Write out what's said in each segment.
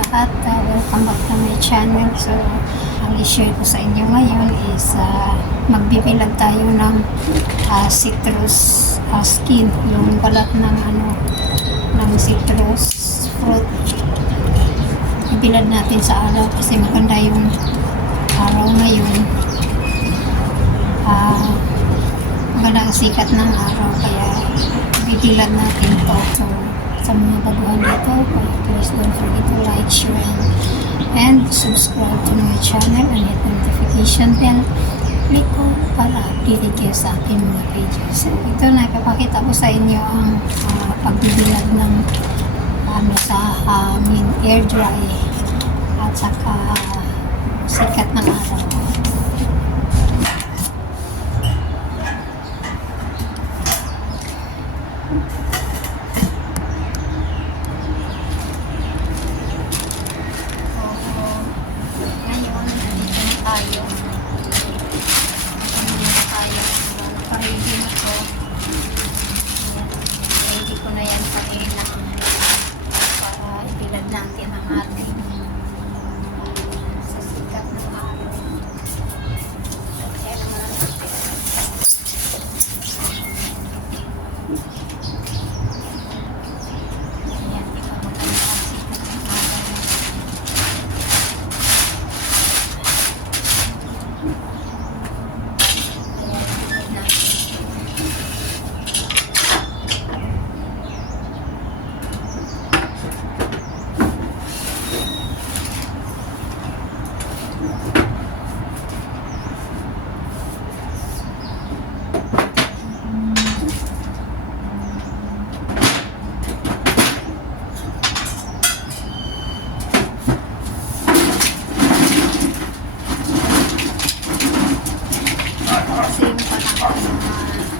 lahat. Uh, welcome back to my channel. So, ang i-share ko sa inyo ngayon is uh, magbibilag tayo ng uh, citrus uh, skin. Yung balat ng ano ng citrus fruit. Ibilad natin sa araw kasi maganda yung araw ngayon. Ah, maganda ang sikat ng araw kaya bibilad natin to. So, sa mga baguhan dito, please don't forget to like, share, and, and subscribe to my channel and hit notification bell. Click ko para updated kayo sa aking mga. So, ito na, ipapakita ko sa inyo ang uh, pagbibilag ng ano sa hangin, air dry at saka sikat ng araw. So, ngayon, nandito na tayo. Nandito na tayo. Nakaready na to. Ayan. Ready ko na yan sa ilang para ibilad natin ang ating sa sikat ng araw. Kaya naman natin. Ayan, di ba maganda ang sikat ng araw. Ayan, ibilad natin. Kasi yung parang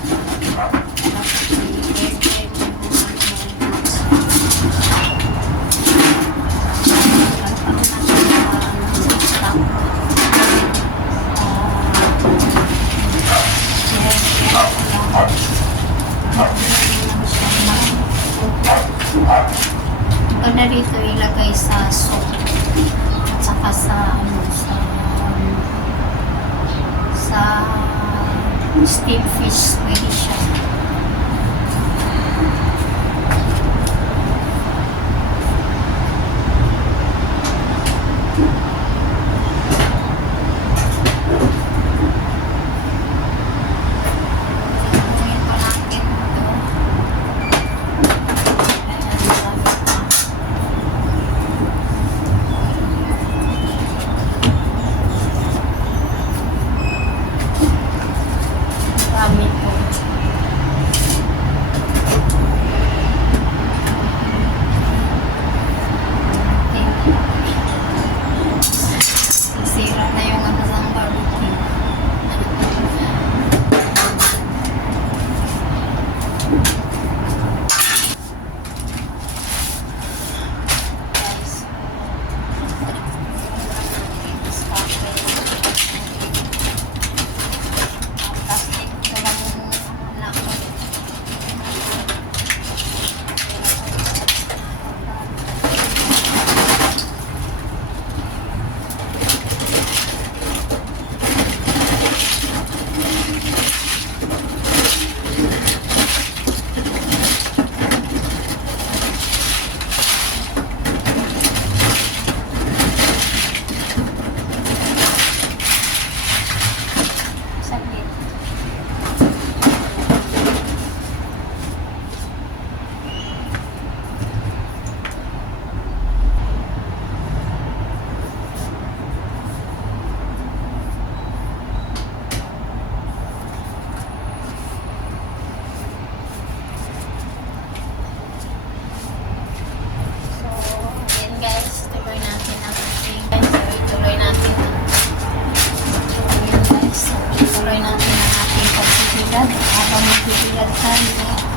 uh, dapat i-airtime mo yung Maganda rito ilagay sa soup Besar?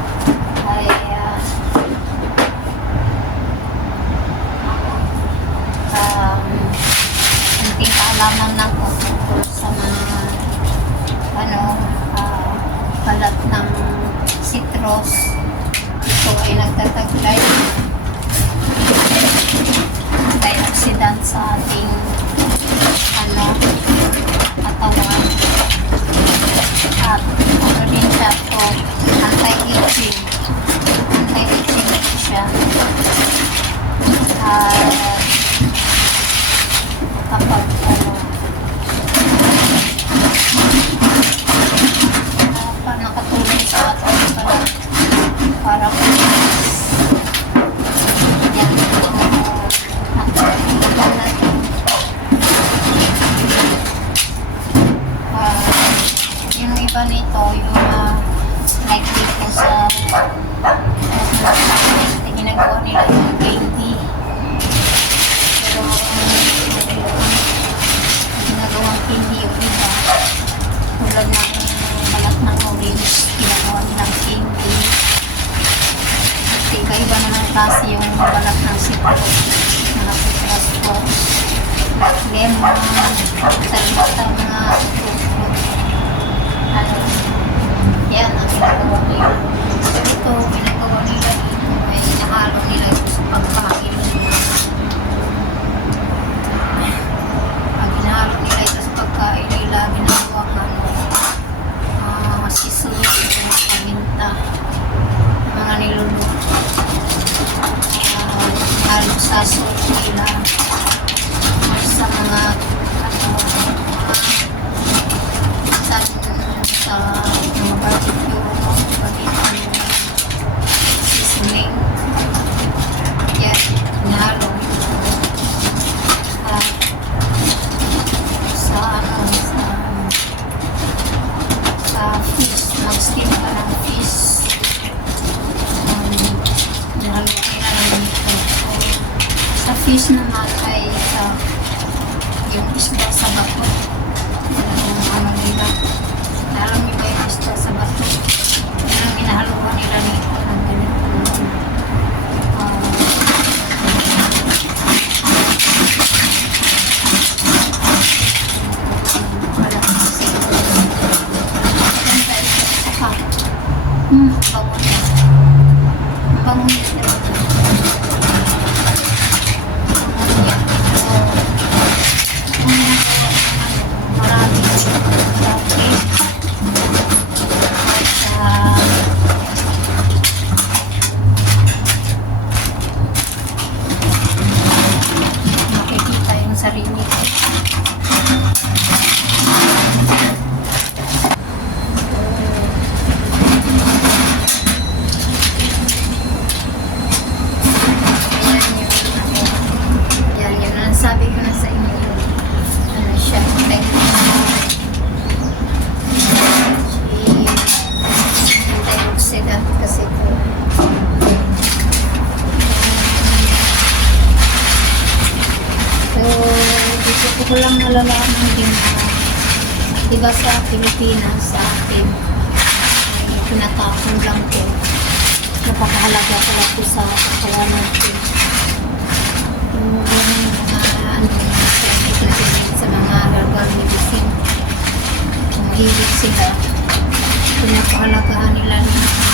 Tulad ng balat ng orange, ginagawa nilang candy. Kasi iba-iba naman kasi yung balat ng citrus, mga fruits, like lemon, salmata, mga fruit ano, yan ang ginagawa nila. Ito, Pilipinas, sa atin, ay tinatapon lang po. Napakahalaga pala po sa katawan natin. Yung mga ano, sa mga herbal medicine, mahilig sila, pinapahalagahan nila ng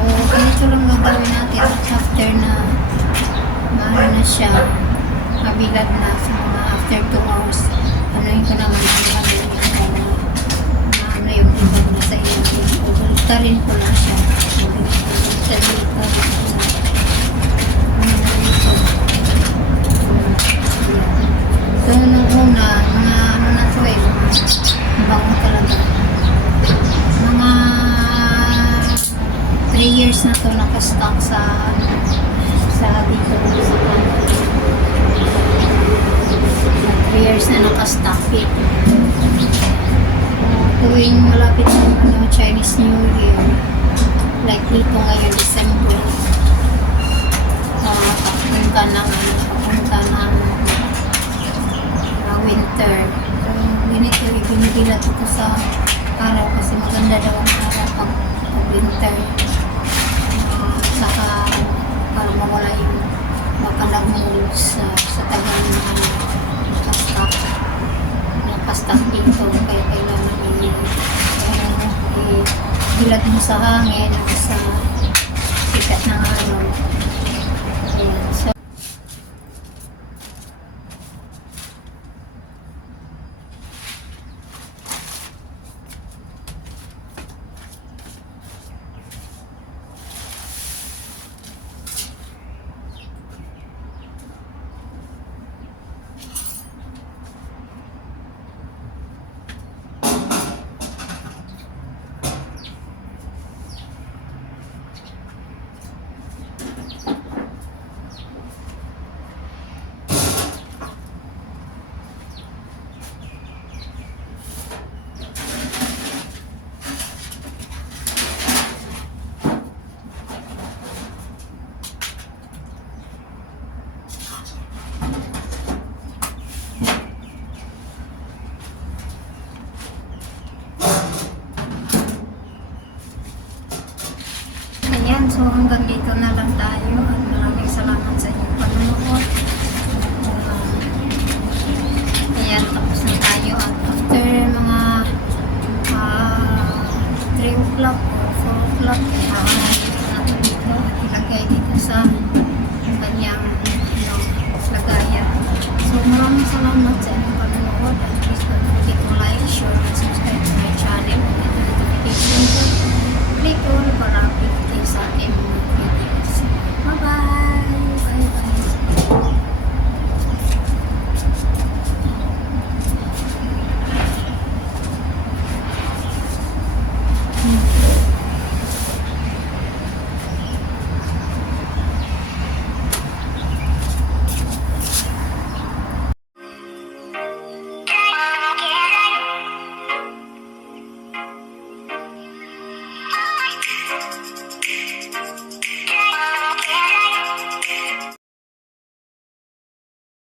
So, ganito lang gagawin natin after na maano na siya, mabigat na sa mga after 2 hours. Ano yung ko naman yung kabilin na maano yung ibang na sa iyo. Ulitan ko lang siya. Ulitan ko lang siya. So, nung una, mga, mga 12, nakastock sa sa dito sa country. 3 years na nakastock it. Uh, tuwing malapit ng ano, Chinese New Year, like dito ngayon, December, uh, papunta ng ano, papunta ng uh, winter. So, ganito, ibinibilat ito sa araw kasi maganda daw ang araw pag, pag winter. kami sa, sa tagang nakastak nakastak dito. Kaya kailangan i eh, eh, dilat mo sa hangin at sa sikat ng hanggang dito na lang tayo. Ano?